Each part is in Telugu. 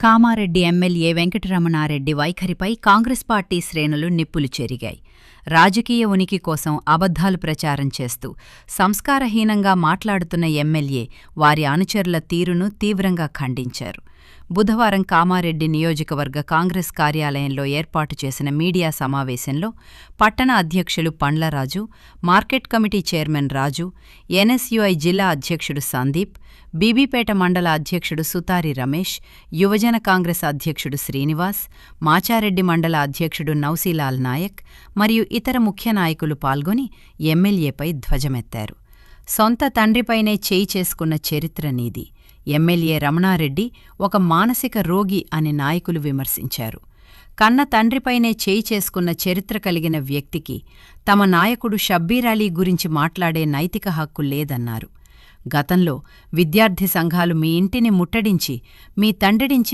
కామారెడ్డి ఎమ్మెల్యే వెంకటరమణారెడ్డి వైఖరిపై కాంగ్రెస్ పార్టీ శ్రేణులు నిప్పులు చెరిగాయి. రాజకీయ ఉనికి కోసం అబద్ధాలు ప్రచారం చేస్తూ సంస్కారహీనంగా మాట్లాడుతున్న ఎమ్మెల్యే వారి అనుచరుల తీరును తీవ్రంగా ఖండించారు. బుధవారం కామారెడ్డి నియోజకవర్గ కాంగ్రెస్ కార్యాలయంలో ఏర్పాటు చేసిన మీడియా సమావేశంలో పట్టణ అధ్యక్షులు పండ్లరాజు, మార్కెట్ కమిటీ చైర్మన్ రాజు, ఎన్ఎస్యుఐ జిల్లా అధ్యక్షుడు సందీప్, బీబీపేట మండల అధ్యక్షుడు సుతారి రమేష్, యువజన కాంగ్రెస్ అధ్యక్షుడు శ్రీనివాస్, మాచారెడ్డి మండల అధ్యక్షుడు నౌసీలాల్ నాయక్ మరియు ఇతర ముఖ్య నాయకులు పాల్గొని ఎమ్మెల్యేపై ధ్వజమెత్తారు. సొంత తండ్రిపైనే చేయి చేసుకున్న చరిత్ర నీది. ఎమ్మెల్యే రమణారెడ్డి ఒక మానసిక రోగి అని నాయకులు విమర్శించారు. కన్న తండ్రిపైనే చేయి చేసుకున్న చరిత్ర కలిగిన వ్యక్తికి తమ నాయకుడు షబ్బీర్ అలీ గురించి మాట్లాడే నైతిక హక్కు లేదన్నారు. గతంలో విద్యార్థి సంఘాలు మీ ఇంటిని ముట్టడించి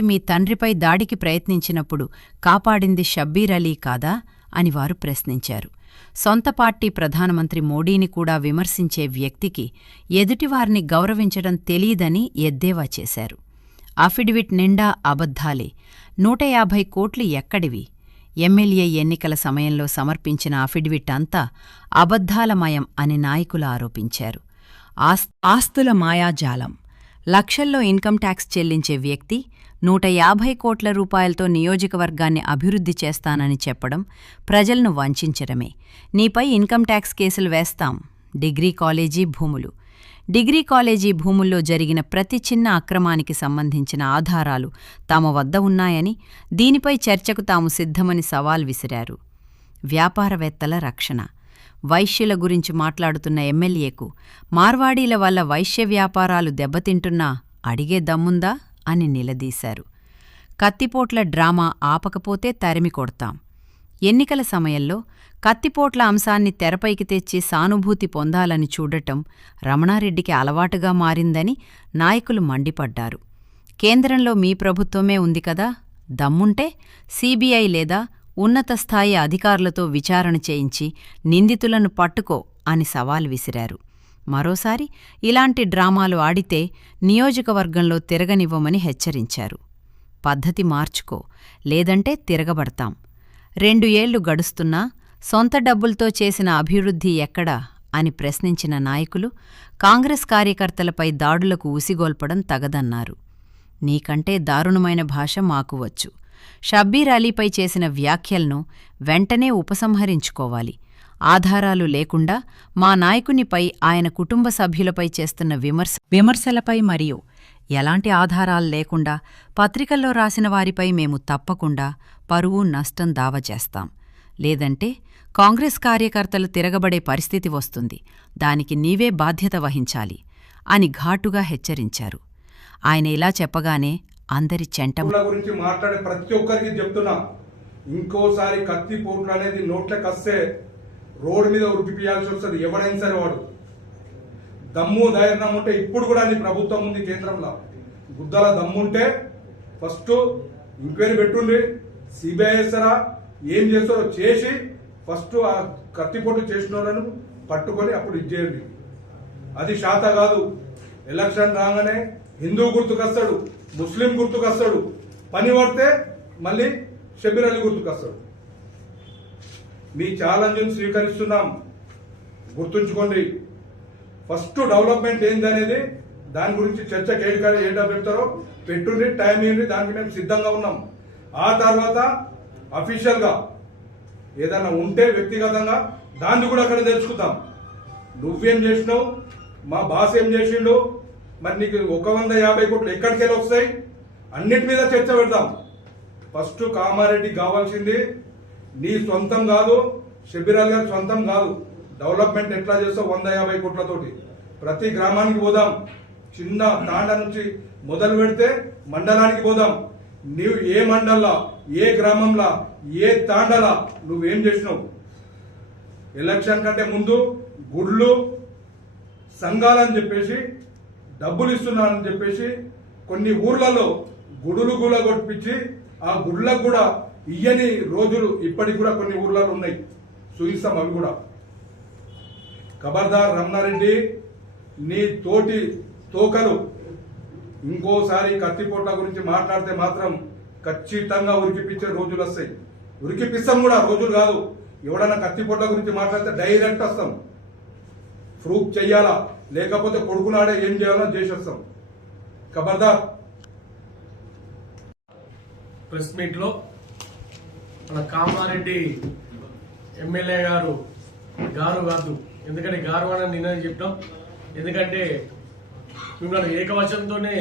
మీ తండ్రిపై దాడికి ప్రయత్నించినప్పుడు కాపాడింది షబ్బీర్ అలీ కాదా అని వారు ప్రశ్నించారు. సొంత పార్టీ ప్రధానమంత్రి మోడీని కూడా విమర్శించే వ్యక్తికి ఎదుటివారిని గౌరవించడం తెలీదని ఎద్దేవా చేశారు. అఫిడవిట్ నిండా అబద్ధాలే. 150 కోట్లు ఎక్కడివి? ఎమ్మెల్యే ఎన్నికల సమయంలో సమర్పించిన అఫిడవిట్ అంతా అబద్ధాలమయం అని నాయకులు ఆరోపించారు. ఆస్తుల మాయాజాలం. లక్షల్లో ఇన్కమ్ ట్యాక్స్ చెల్లించే వ్యక్తి 150 కోట్ల రూపాయలతో నియోజకవర్గాన్ని అభివృద్ధి చేస్తానని చెప్పడం ప్రజలను వంచడమే. నీపై ఇన్కమ్ ట్యాక్స్ కేసులు వేస్తాం. డిగ్రీ కాలేజీ భూముల్లో జరిగిన ప్రతి చిన్న అక్రమానికి సంబంధించిన ఆధారాలు తమ వద్ద ఉన్నాయని, దీనిపై చర్చకు తాము సిద్ధమని సవాల్ విసిరారు. వ్యాపారవేత్తల రక్షణ. వైశ్యుల గురించి మాట్లాడుతున్న ఎమ్మెల్యేకు మార్వాడీల వల్ల వైశ్య వ్యాపారాలు దెబ్బతింటున్నా అడిగే దమ్ముందా అని నిలదీశారు. కత్తిపోట్ల డ్రామా ఆపకపోతే తరిమి కొడతాం. ఎన్నికల సమయంలో కత్తిపోట్ల అంశాన్ని తెరపైకి తెచ్చి సానుభూతి పొందాలని చూడటం రమణారెడ్డికి అలవాటుగా మారిందని నాయకులు మండిపడ్డారు. కేంద్రంలో మీ ప్రభుత్వమే ఉంది కదా, దమ్ముంటే సీబీఐ లేదా ఉన్నత స్థాయి అధికారులతో విచారణ చేయించి నిందితులను పట్టుకో అని సవాల్ విసిరారు. మరోసారి ఇలాంటి డ్రామాలు ఆడితే నియోజకవర్గంలో తిరగనివ్వమని హెచ్చరించారు. పద్ధతి మార్చుకో, లేదంటే తిరగబడతాం. 2 ఏళ్లు గడుస్తున్నా సొంత డబ్బులతో చేసిన అభివృద్ధి ఎక్కడా అని ప్రశ్నించిన నాయకులు కాంగ్రెస్ కార్యకర్తలపై దాడులకు ఉసిగొల్పడం తగదన్నారు. నీకంటే దారుణమైన భాష మాకు వచ్చు. షబ్బీర్ అలీపై చేసిన వ్యాఖ్యలను వెంటనే ఉపసంహరించుకోవాలి. ఆధారాలు లేకుండా మా నాయకునిపై, ఆయన కుటుంబ సభ్యులపై చేస్తున్న విమర్శలపై మరియు ఎలాంటి ఆధారాలు లేకుండా పత్రికల్లో రాసిన వారిపై మేము తప్పకుండా పరువు నష్టం దావా చేస్తాం. లేదంటే కాంగ్రెస్ కార్యకర్తలు తిరగబడే పరిస్థితి వస్తుంది. దానికి నీవే బాధ్యత వహించాలి అని ఘాటుగా హెచ్చరించారు. ఆయన ఇలా చెప్పగానే అందరి చెంట గురించి మాట్లాడే ప్రతి ఒక్కరికి చెప్తున్నా, ఇంకోసారి కత్తిపోట్లు అనేది నోట్లకస్తే రోడ్డు మీద ఉరికిపియాల్సి వస్తుంది. ఎవడైనా సరే వాడు దమ్ము ధైర్యం ఉంటే ఇప్పుడు కూడా నీ ప్రభుత్వం ఉంది కేంద్రంలో. గుద్దల దమ్ముంటే ఫస్ట్ ఎంక్వైరీ పెట్టుండ్రి, సిబిఐ వేస్తారా, ఏం చేస్తారో చేసి ఫస్ట్ ఆ కత్తిపోటు చేసిన వాళ్ళను పట్టుకొని అప్పుడు ఇచ్చేయండి. అది శాత కాదు. ఎలక్షన్ రాగానే హిందూ గుర్తుకొస్తాడు, ముస్లిం గుర్తుకొస్తాడు, పని పడితే మళ్ళీ షబ్బీర్ అలీ గుర్తుకొస్తాడు. మీ ఛాలెంజ్ని స్వీకరిస్తున్నాం, గుర్తుంచుకోండి. ఫస్ట్ డెవలప్మెంట్ ఏందనేది దాని గురించి చర్చ ఏడా పెడతారో పెట్టుండి, టైం ఏంటి, దానికి మేము సిద్ధంగా ఉన్నాం. ఆ తర్వాత అఫీషియల్గా ఏదైనా ఉంటే వ్యక్తిగతంగా దాన్ని కూడా అక్కడ తెలుసుకుందాం. నువ్వేం చేసినావు, మా బాస్ ఏం చేసిండు, మరి నీకు 150 కోట్లు ఎక్కడికెళ్ళి వస్తాయి, అన్నిటి మీద చర్చ పెడదాం. ఫస్ట్ కామారెడ్డి కావాల్సింది నీ సొంతం కాదు, షబ్బీర్ అలీ గారి సొంతం కాదు. డెవలప్మెంట్ ఎట్లా చేస్తావు 150 కోట్లతోటి ప్రతి గ్రామానికి పోదాం. చిన్న తాండ నుంచి మొదలు పెడితే మండలానికి పోదాం. నీవు ఏ మండల్లా, ఏ గ్రామంలా, ఏ తాండలా నువ్వేం చేసినావు. ఎలక్షన్ కంటే ముందు గుళ్ళు సంఘాలని చెప్పేసి డబ్బులు ఇస్తున్నానని చెప్పేసి కొన్ని ఊర్లలో గుడులు కూడా కొట్టించి ఆ గుడ్లకు కూడా ఇయ్యని రోజులు ఇప్పటికి కూడా కొన్ని ఊర్లలో ఉన్నాయి. చూయిస్తాం అవి కూడా. ఖబర్దార్ రమణారెడ్డి, నీ తోటి తోకలు ఇంకోసారి కత్తిపోట్ల గురించి మాట్లాడితే మాత్రం ఖచ్చితంగా ఉరికిపించే రోజులు వస్తాయి. ఉరికిపిస్తాం కూడా, రోజులు కాదు. ఎవడన్నా కత్తిపోట్ల గురించి మాట్లాడితే డైరెక్ట్ వస్తాం, ప్రూఫ్ చెయ్యాలా, లేకపోతే కొడుకునాడే ఏం చేయాలో చేసేస్తాం. ఖబర్దార్. ప్రెస్ మీట్ లో మన కామారెడ్డి ఎమ్మెల్యే గారు కాదు, ఎందుకంటే గారు అని నిన్న చెప్పినాం. ఎందుకంటే మిమ్మల్ని ఏకవచనంతోనే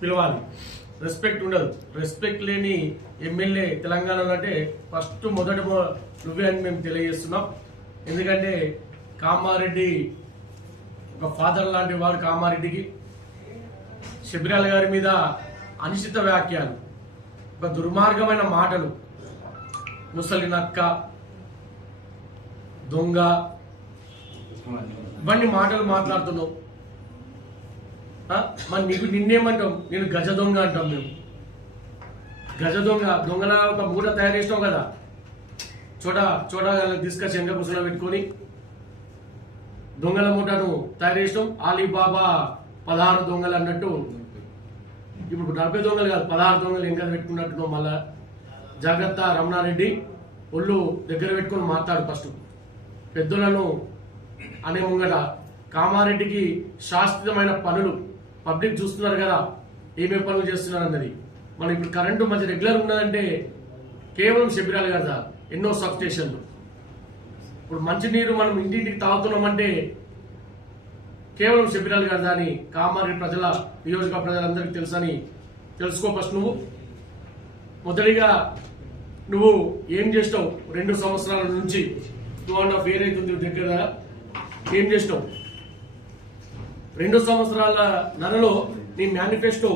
పిలవాలి, రెస్పెక్ట్ ఉండదు. రెస్పెక్ట్ లేని ఎమ్మెల్యే తెలంగాణలో అంటే ఫస్ట్ మొదటి నువ్వే అని మేము తెలియజేస్తున్నాం. ఎందుకంటే కామారెడ్డి ఒక ఫాదర్ లాంటి వాడు. కామారెడ్డికి శబరిలాల్ గారి మీద అనుచిత వ్యాఖ్యలు, ఒక దుర్మార్గమైన మాటలు, ముసలి నక్క, దొంగ, ఇవన్నీ మాటలు మాట్లాడుతున్నావు. మరి నీకు నిన్నేమంటాం? నేను గజ దొంగ అంటాం. మేము గజ దొంగ, దొంగలా ఒక మూట తయారు చేసినాం కదా, చోట తీసుకొచ్చి ఎండ కుసలో పెట్టుకొని దొంగల మూటను తయారు చేసినాం. అలీబాబా 16 దొంగలు అన్నట్టు ఇప్పుడు 40 దొంగలు కాదు, 16 దొంగలు ఇంకా పెట్టుకున్నట్టు. మళ్ళా జాగ్రత్త రమణారెడ్డి, ఒళ్ళు దగ్గర పెట్టుకొని మాట్లాడు. ఫస్ట్ పెద్దలను అనే ముంగట కామారెడ్డికి శాశ్వతమైన పనులు పబ్లిక్ చూస్తున్నారు కదా, ఏమేమి పనులు చేస్తున్నారు అన్నది. మనం ఇప్పుడు కరెంటు మంచి రెగ్యులర్ ఉన్నదంటే కేవలం శబరిలాల్ గారు సార్. ఎన్నో సబ్ స్టేషన్లు, ఇప్పుడు మంచినీరు మనం ఇంటింటికి తాగుతున్నామంటే కేవలం శబరిలాల్ గారు అని కామారెడ్డి ప్రజల, నియోజకవర్గ ప్రజలందరికీ తెలుసని తెలుసుకో. ఫస్ట్ నువ్వు మొదటిగా నువ్వు ఏం చేసినావు 2 సంవత్సరాల నుంచి 2.5 years అవుతుంది దగ్గర. ఏం చేసినావు 2 సంవత్సరాల నెలలో? నీ మేనిఫెస్టో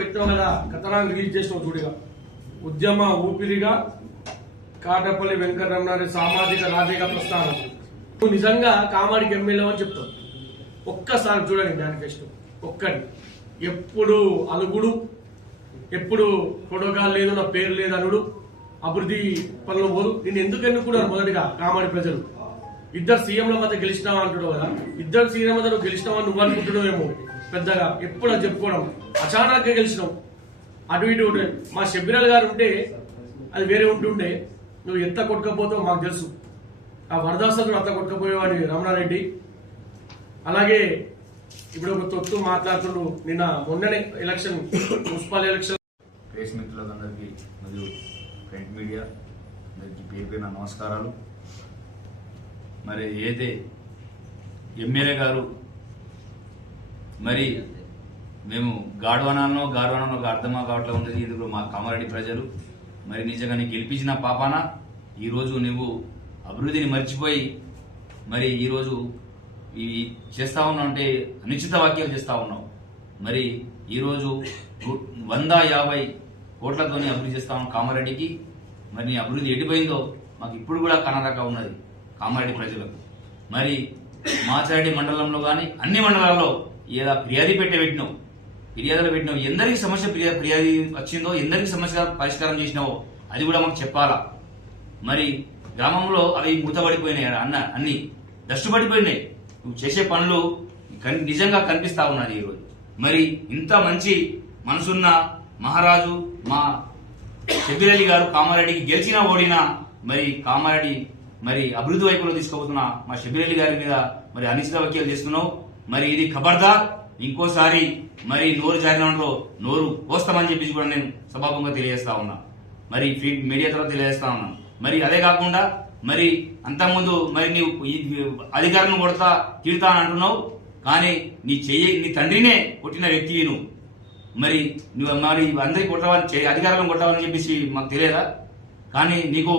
పెట్టినావు కదా, కథనాన్ని రిలీజ్ చేసినావు. చూడిగా ఉద్యమ ఊపిరిగా కాటపల్లి వెంకటరమణారెడ్డి సామాజిక రాజకీయ ప్రస్థానం. నువ్వు నిజంగా కామారెడ్డికి ఎమ్మెల్యే అని చెప్తావు. ఒక్కసారి చూడండి మేనిఫెస్టో ఒక్కటి. ఎప్పుడు అలుగుడు, ఎప్పుడు పొడవుగా లేదు, నా పేరు లేదు అనుడు, అభివృద్ధి పనులు పోదు. నేను ఎందుకు ఎన్నుకున్నాను? మొదటిగా కామారెడ్డి ప్రజలు 2 సీఎంల మధ్య గెలిచినావా అంటున్నావు కదా, 2 సీఎంల మధ్య నువ్వు గెలిచినావా నువ్వు అనుకుంటున్నావేమో పెద్దగా. ఎప్పుడు అది చెప్పుకోవడం, అచానక్గా గెలిచినావు. అటు ఇటు మా శబరిలాల్ గారు ఉంటే అది వేరే ఉంటుండే. నువ్వు ఎంత కొట్టుకపోతావు మాకు తెలుసు. ఆ వరదాసులు అంత కొట్టుకపోయేవాడి రమణారెడ్డి. అలాగే ఇప్పుడు ఒక తొత్తు మాట్లాడుతుండు. నిన్న మొన్ననే ఎలక్షన్, మున్సిపల్ ఎలక్షన్. ప్రెస్ మిత్రులందరికీ మరియు ప్రింట్ మీడియా అందరికీ పేరు పేరున నమస్కారాలు. మరి ఏదైతే ఎమ్మెల్యే గారు మరి మేము గాడవనానో అర్థమా కావట్లే ఉన్నది. ఇందులో మా కామారెడ్డి ప్రజలు మరి నిజంగా నీకు గెలిపించిన పాపాన ఈరోజు నువ్వు అభివృద్ధిని మర్చిపోయి మరి ఈరోజు ఈ చేస్తా ఉన్నావు అంటే అనుచిత వాక్యాలు చేస్తా ఉన్నావు. మరి ఈరోజు 150 కోట్లతోని అభివృద్ధి చేస్తా ఉన్నాం కామారెడ్డికి. మరి నీ అభివృద్ధి ఎడిపోయిందో మాకు ఇప్పుడు కూడా కనరక ఉన్నది కామారెడ్డి ప్రజలకు. మరి మాచారెడ్డి మండలంలో కానీ అన్ని మండలాల్లో ఏదో ఫిర్యాదులు పెట్టినావు. ఎందరికి సమస్య ఫిర్యాదు వచ్చిందో, ఎందరికి సమస్య పరిష్కారం చేసినావో అది కూడా మాకు చెప్పాలా. మరి గ్రామంలో అవి మూతపడిపోయినాయి అన్ని డస్ట్ పడిపోయినాయి. నువ్వు చేసే పనులు నిజంగా కనిపిస్తా ఉన్నది ఈరోజు. మరి ఇంత మంచి మనసున్న మహారాజు మా శబరిలాల్ గారు కామారెడ్డికి గెలిచినా ఓడినా మరి కామారెడ్డి మరి అభివృద్ధి వైపులో తీసుకుపోతున్నా మా శబరిలాల్ గారి మీద మరి అనిశ్చిత వ్యాఖ్యలు చేస్తున్నావు. మరి ఇది ఖబర్దార్. ఇంకోసారి మరి నోరు జారినంలో నోరు కోస్తామని చెప్పేసి కూడా నేను సభాముఖంగా తెలియజేస్తా ఉన్నా. మరి మీడియా ద్వారా తెలియజేస్తా ఉన్నాను. మరి అదే కాకుండా మరి అంతకుముందు మరి నీవు అధికారులను కొడతా తిడతా అని అంటున్నావు. కానీ నీ తండ్రినే కొట్టిన వ్యక్తివి నువ్వు. మరి నువ్వు మరి అందరికి కొట్టవాలని, అధికారులను కొట్టవాలని చెప్పేసి మాకు తెలియదా? కానీ నీకు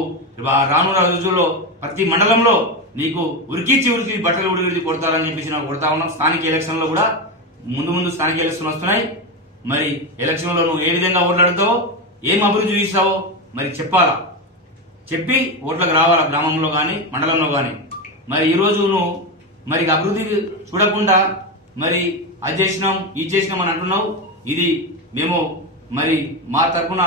రానున్న రోజుల్లో ప్రతి మండలంలో నీకు ఉరికి బట్టలు ఉడికి కొడతారని చెప్పేసి నాకు కొడతా ఉన్నాం. స్థానిక ఎలక్షన్ లో కూడా ముందు స్థానిక ఎలక్షన్ వస్తున్నాయి. మరి ఎలక్షన్ లో నువ్వు ఏ విధంగా ఓట్లాడుతావో, ఏం అభివృద్ధి చూస్తావో మరి చెప్పాలా. చెప్పి ఓట్లకు రావాలా, గ్రామంలో కానీ మండలంలో కానీ. మరి ఈ రోజు నువ్వు మరి అభివృద్ధి చూడకుండా మరి అది చేసినాం ఇది చేసినాం అని అంటున్నావు. ఇది మేము మరి మా తరఫున,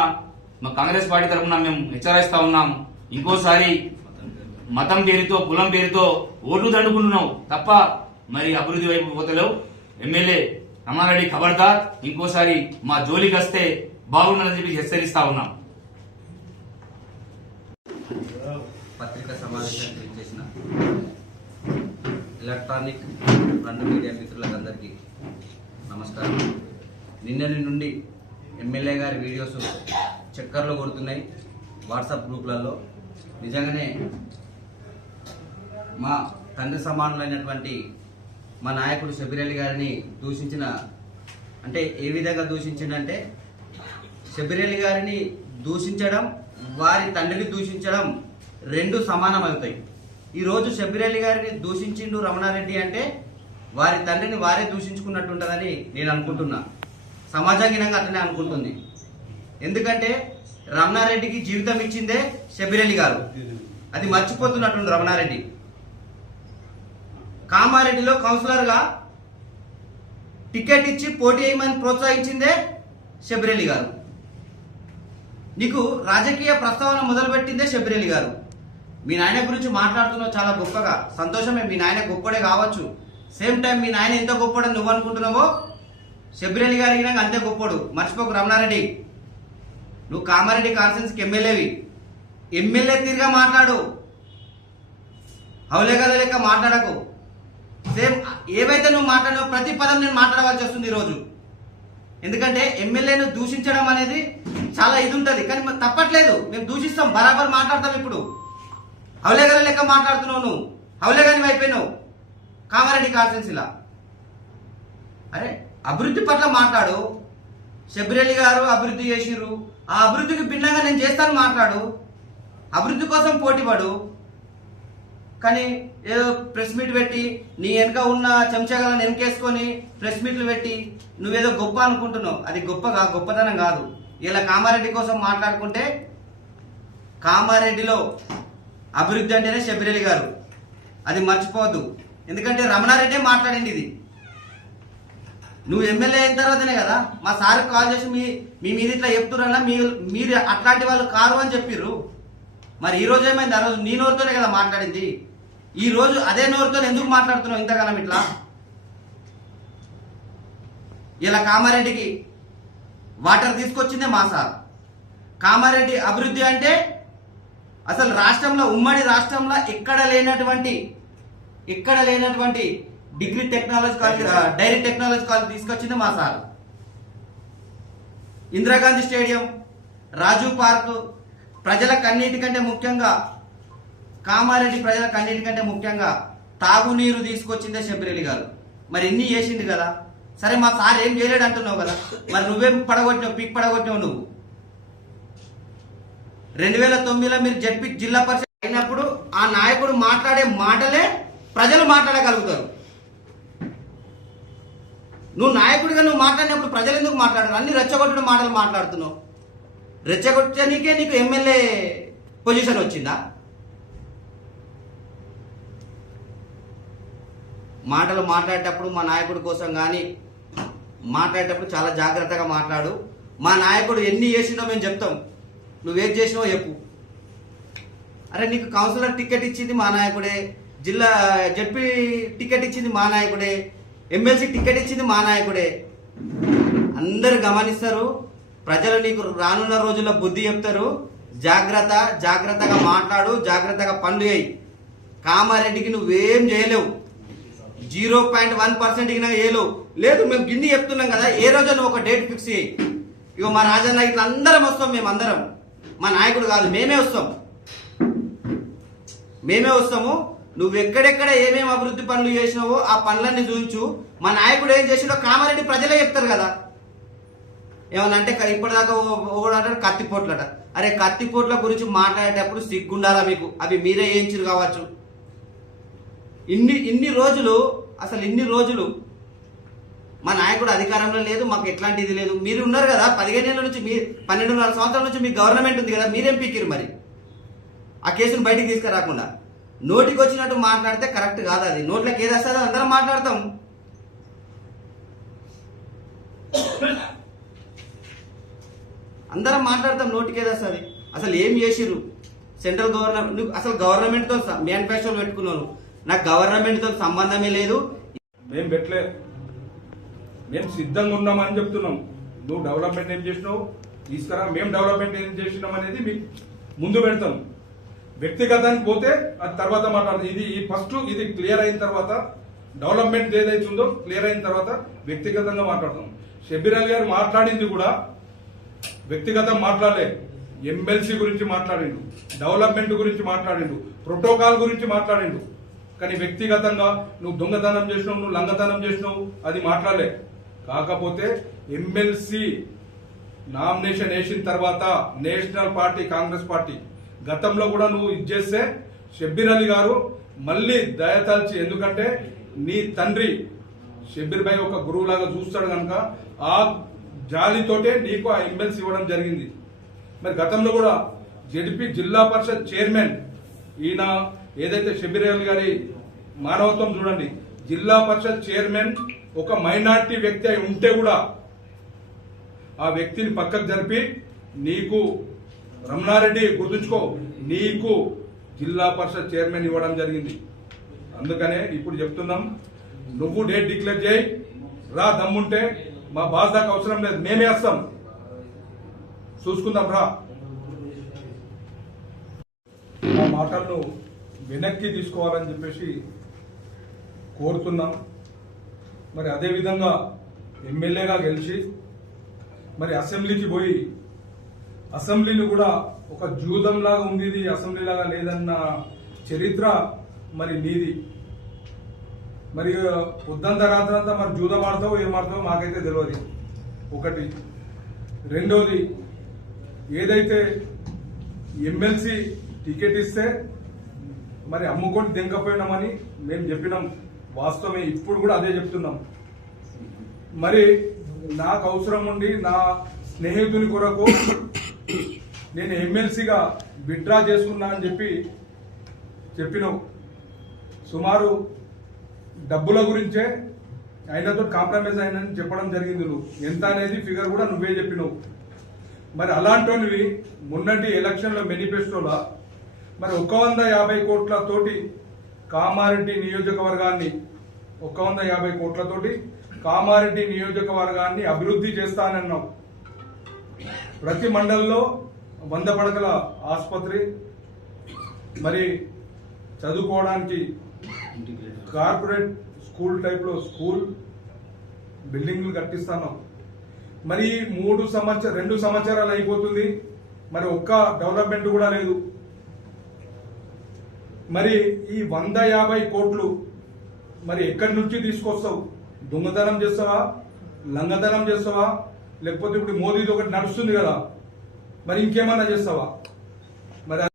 మా కాంగ్రెస్ పార్టీ తరఫున మేము హెచ్చరిస్తా ఉన్నాం. ఇంకోసారి మతం పేరుతో, కులం పేరుతో ఓట్లు దండుకుంటున్నావు తప్ప మరి అభివృద్ధి వైపు పోతలేవు. ఎమ్మెల్యే రమణారెడ్డి ఖబర్దార్, ఇంకోసారి మా జోలికి వస్తే బాగుండదని చెప్పి హెచ్చరిస్తా ఉన్నాం. పత్రికా సమావేశానికి చేసిన ఎలక్ట్రానిక్ ప్రింట్ మీడియా మిత్రులందరికీ నమస్కారం. నిన్నటి నుండి ఎమ్మెల్యే గారి వీడియోస్ చక్కర్లు కొడుతున్నాయి వాట్సాప్ గ్రూప్లలో. నిజంగానే మా తండ్రి సమానులైనటువంటి మా నాయకుడు షబ్బీర్ అలీ గారిని దూషించిన, అంటే ఏ విధంగా దూషించిందంటే, షబ్బీర్ అలీ గారిని దూషించడం, వారి తండ్రిని దూషించడం రెండు సమానమవుతాయి. ఈరోజు షబ్బీర్ అలీ గారిని దూషించిండు రమణారెడ్డి అంటే వారి తండ్రిని వారే దూషించుకున్నట్టుంటుందని నేను అనుకుంటున్నా. సమాజాంగినంగా అట్లనే అనుకుంటుంది. ఎందుకంటే రమణారెడ్డికి జీవితం ఇచ్చిందే షబ్బీర్ అలీ గారు, అది మర్చిపోతున్నట్టుంది రమణారెడ్డి. కామారెడ్డిలో కౌన్సిలర్గా టికెట్ ఇచ్చి పోటీ చేయమని ప్రోత్సహించిందే షబ్బీర్ అలీ గారు. నీకు రాజకీయ ప్రస్తావన మొదలుపెట్టిందే షబ్బీర్ అలీ గారు. మీ నాయన గురించి మాట్లాడుతున్నావు చాలా గొప్పగా, సంతోషమే. మీ నాయన గొప్పడే కావచ్చు. సేమ్ టైం మీ నాయన ఎంత గొప్పడని నువ్వు అనుకుంటున్నావో షబ్బీర్ అలీ గారికి అంతే గొప్పడు. మర్చిపోకు రమణారెడ్డి. నువ్వు కామారెడ్డి కాన్స్టిట్యున్సీకి ఎమ్మెల్యేవి. ఎమ్మెల్యే తీరుగా మాట్లాడు, హౌలేగల లెక్క మాట్లాడకు. సేమ్ ఏవైతే నువ్వు మాట్లాడినావు ప్రతి పదం నేను మాట్లాడవలసి వస్తుంది ఈరోజు. ఎందుకంటే ఎమ్మెల్యేను దూషించడం అనేది చాలా ఇది ఉంటుంది, కానీ మరి తప్పట్లేదు. మేము దూషిస్తాం, బరాబర్ మాట్లాడతాం. ఇప్పుడు హౌలేగల లెక్క మాట్లాడుతున్నావు, నువ్వు హౌలేగాని అయిపోయినావు కామారెడ్డి కాన్స్టిట్యున్సీలా. అరే అభివృద్ధి పట్ల మాట్లాడు. షబ్బీర్ అలీ గారు అభివృద్ధి చేసిర్రు, ఆ అభివృద్ధికి భిన్నంగా నేను చేస్తాను మాట్లాడు. అభివృద్ధి కోసం పోటీపడు. కానీ ఏదో ప్రెస్ మీట్ పెట్టి నీ వెనక ఉన్న చెంచాగాలను వెనకేసుకొని ప్రెస్ మీట్లు పెట్టి నువ్వేదో గొప్ప అనుకుంటున్నావు. అది గొప్పతనం కాదు. ఇలా కామారెడ్డి కోసం మాట్లాడుకుంటే, కామారెడ్డిలో అభివృద్ధి అంటేనే షబ్బీర్ అలీ గారు, అది మర్చిపోవద్దు. ఎందుకంటే రమణారెడ్డి మాట్లాడింది ఇది. నువ్వు ఎమ్మెల్యే అయిన తర్వాతనే కదా మా సార్కి కాల్ చేసి మీ మీద ఇట్లా చెప్తున్నా, మీరు అట్లాంటి వాళ్ళు కారు అని చెప్పిర్రు. మరి ఈ రోజు ఏమైంది? ఆ రోజు నీ నోరుతోనే కదా మాట్లాడింది. ఈ రోజు అదే నోరుతో ఎందుకు మాట్లాడుతున్నావు ఇంతకాలం ఇట్లా? ఇలా కామారెడ్డికి వాటర్ తీసుకొచ్చిందే మా సార్. కామారెడ్డి అభివృద్ధి అంటే అసలు రాష్ట్రంలో, ఉమ్మడి రాష్ట్రంలో ఎక్కడ లేనటువంటి degree technology college, dairy technology college తీసుకొచ్చింది మా sir. Indira Gandhi stadium, Rajiv park, ప్రజలకన్నిటికంటే ముఖ్యంగా కామారెడ్డి ప్రజలకన్నిటికంటే ముఖ్యంగా తాగునీరు తీసుకొచ్చిందే షబ్బీర్ అలీ గారు. మరి ఇన్ని చేసింది కదా. సరే మా సార్ ఏం చేయలేడు అంటున్నావు కదా, మరి నువ్వేం పడగొట్టినావు నువ్వు. 2009లో మీరు జడ్పీ జిల్లా పరిషత్ అయినప్పుడు ఆ నాయకుడు మాట్లాడే మాటలే ప్రజలు మాట్లాడగలుగుతారు. నువ్వు నాయకుడిగా నువ్వు మాట్లాడినప్పుడు ప్రజలు ఎందుకు మాట్లాడరు? అన్ని రెచ్చగొట్టిన మాటలు మాట్లాడుతున్నావు. రెచ్చగొట్టడానికే నీకు ఎమ్మెల్యే పొజిషన్ వచ్చిందా? మాటలు మాట్లాడేటప్పుడు మా నాయకుడి కోసం కానీ మాట్లాడేటప్పుడు చాలా జాగ్రత్తగా మాట్లాడు. మా నాయకుడు ఎన్ని చేసినో మేము చెప్తాం, నువ్వేం చేసినావో చెప్పు. అరే నీకు కౌన్సిలర్ టికెట్ ఇచ్చింది మా నాయకుడే, జిల్లా జడ్పీ టికెట్ ఇచ్చింది మా నాయకుడే, ఎమ్మెల్సీ టికెట్ ఇచ్చింది మా నాయకుడే. అందరు గమనిస్తారు. ప్రజలు నీకు రానున్న రోజుల్లో బుద్ధి చెప్తారు. జాగ్రత్తగా మాట్లాడు, జాగ్రత్తగా పనులు చేయి. కామారెడ్డికి నువ్వేం చేయలేవు. 0.1% చేయలేవు. లేదు మేము గిన్ని చెప్తున్నాం కదా, ఏ రోజు నువ్వు ఒక డేట్ ఫిక్స్ చేయి. ఇక మా రాజన్న ఇట్లా అందరం వస్తాం, మేమందరం, మా నాయకుడు కాదు, మేమే వస్తాము. నువ్వు ఎక్కడెక్కడ ఏమేమి అభివృద్ధి పనులు చేసినావో ఆ పనులన్నీ చూపించు. మా నాయకుడు ఏం చేసినో కామారెడ్డి ప్రజలే చెప్తారు కదా. ఏమన్నా అంటే ఇప్పటిదాకా ఒకడు కత్తిపోట్లట. అరే కత్తిపోట్ల గురించి మాట్లాడేటప్పుడు సిగ్గుండాలా మీకు? అవి మీరే చేయించారు కావచ్చు. ఇన్ని రోజులు మా నాయకుడు అధికారంలో లేదు, మాకు ఎట్లాంటిది లేదు. మీరు ఉన్నారు కదా 15 ఏళ్ళ నుంచి, 12.5 సంవత్సరాల నుంచి మీ గవర్నమెంట్ ఉంది కదా, మీరేం పీకిరు మరి ఆ కేసును బయటికి తీసుకురాకుండా? నోటికి వచ్చినట్టు మాట్లాడితే కరెక్ట్ కాదు. అది నోట్లోకి ఏది వస్తుందో అందరం మాట్లాడతాం. నోటికి ఏది వస్తుంది? అసలు ఏం చేసిర్రు? సెంట్రల్ గవర్నమెంట్, అసలు గవర్నమెంట్తో మేనిఫెస్టోలు పెట్టుకున్నాను. నాకు గవర్నమెంట్తో సంబంధమే లేదు. మేము పెట్టలే. మేము సిద్ధంగా ఉన్నామని చెప్తున్నాం. నువ్వు డెవలప్మెంట్ ఏం చేసినావు తీసుకురా, మేము డెవలప్మెంట్ ఏం చేసినాం అనేది మీకు ముందు పెడతాం. వ్యక్తిగతానికి పోతే అది తర్వాత మాట్లాడదు. ఇది ఫస్ట్ ఇది క్లియర్ అయిన తర్వాత, డెవలప్మెంట్ ఏదైతే ఉందో క్లియర్ అయిన తర్వాత వ్యక్తిగతంగా మాట్లాడతాం. షబ్బీర్ అలీ గారు మాట్లాడింది కూడా వ్యక్తిగతం మాట్లాడలే, ఎమ్మెల్సీ గురించి మాట్లాడిండు, డెవలప్మెంట్ గురించి మాట్లాడిండు, ప్రోటోకాల్ గురించి మాట్లాడిండు. కానీ వ్యక్తిగతంగా నువ్వు దొంగతనం చేసినావు, నువ్వు లంగతనం చేసినావు అది మాట్లాడలే. కాకపోతే ఎమ్మెల్సీ నామినేషన్ వేసిన తర్వాత నేషనల్ పార్టీ కాంగ్రెస్ పార్టీ గతంలో కూడా నువ్వు ఇది చేస్తే షబ్బీర్ అలీ గారు మళ్ళీ దయతల్చి, ఎందుకంటే నీ తండ్రి షబ్బీర్ భాయ్ ఒక గురువులాగా చూస్తాడు కనుక ఆ జాలితోటే నీకు ఆ ఎమ్మెల్సీ ఇవ్వడం జరిగింది. మరి గతంలో కూడా జెడ్పీ జిల్లా పరిషత్ చైర్మన్ ఈయన ఏదైతే షబ్బీర్ అలీ గారి మానవత్వం చూడండి, జిల్లా పరిషత్ చైర్మన్ ఒక మైనార్టీ వ్యక్తి అయి ఉంటే కూడా ఆ వ్యక్తిని పక్కకు జరిపి నీకు రమణారెడ్డి గుర్తుంచుకో, నీకు జిల్లా పరిషత్ చైర్మన్ ఇవ్వడం జరిగింది. అందుకనే ఇప్పుడు చెప్తున్నాం, నువ్వు డేట్ డిక్లేర్ చేయి, రా, దమ్ముంటే మా బాస్ దాకా అవసరం లేదు, మేమే వస్తాం, చూసుకుందాం రా. ఆ మాటలను వెనక్కి తీసుకోవాలని చెప్పేసి కోరుతున్నాం. మరి అదేవిధంగా ఎమ్మెల్యేగా గెలిచి మరి అసెంబ్లీకి పోయి అసెంబ్లీని కూడా ఒక జూదంలాగా ఉంది, ఇది అసెంబ్లీలాగా లేదన్న చరిత్ర మరి నీది. మరి పొద్దంతా రాత్రంతా మరి జూదం ఆడతావు ఏమాడతావు మాకైతే తెలియదు. ఒకటి. రెండోది, ఏదైతే ఎమ్మెల్సీ టికెట్ ఇస్తే మరి అమ్ముకొని దింకపోయినామని మేము చెప్పినాం, వాస్తవమే, ఇప్పుడు కూడా అదే చెప్తున్నాం. మరి నాకు అవసరం ఉండి నా స్నేహితుని కొరకు నేను ఎమ్మెల్సీగా విత్డ్రా చేసుకున్నా అని చెప్పినావు. సుమారు డబ్బుల గురించే ఆయనతో కాంప్రమైజ్ అయినని చెప్పడం జరిగింది. నువ్వు ఎంత అనేది ఫిగర్ కూడా నువ్వే చెప్పినావు. మరి అలాంటివి మొన్నటి ఎలక్షన్లో మేనిఫెస్టోలో మరి 150 కోట్లతోటి కామారెడ్డి నియోజకవర్గాన్ని 150 కోట్లతోటి కామారెడ్డి నియోజకవర్గాన్ని అభివృద్ధి చేస్తానన్నావు. ప్రతి మండలంలో 100 పడకల ఆసుపత్రి, మరి చదువుకోవడానికి కార్పొరేట్ స్కూల్ టైప్లో స్కూల్ బిల్డింగ్లు కట్టిస్తాను. మరి 2 సంవత్సరాలు అయిపోతుంది, మరి ఒక్క డెవలప్మెంట్ కూడా లేదు. మరి ఈ 150 కోట్లు మరి ఎక్కడి నుంచి తీసుకొస్తావు? దొంగతనం చేస్తావా, లంగతనం చేస్తావా, లేకపోతే ఇప్పుడు మోదీది ఒకటి నడుస్తుంది కదా, మరి ఇంకేమన్నా చేస్తావా? మరి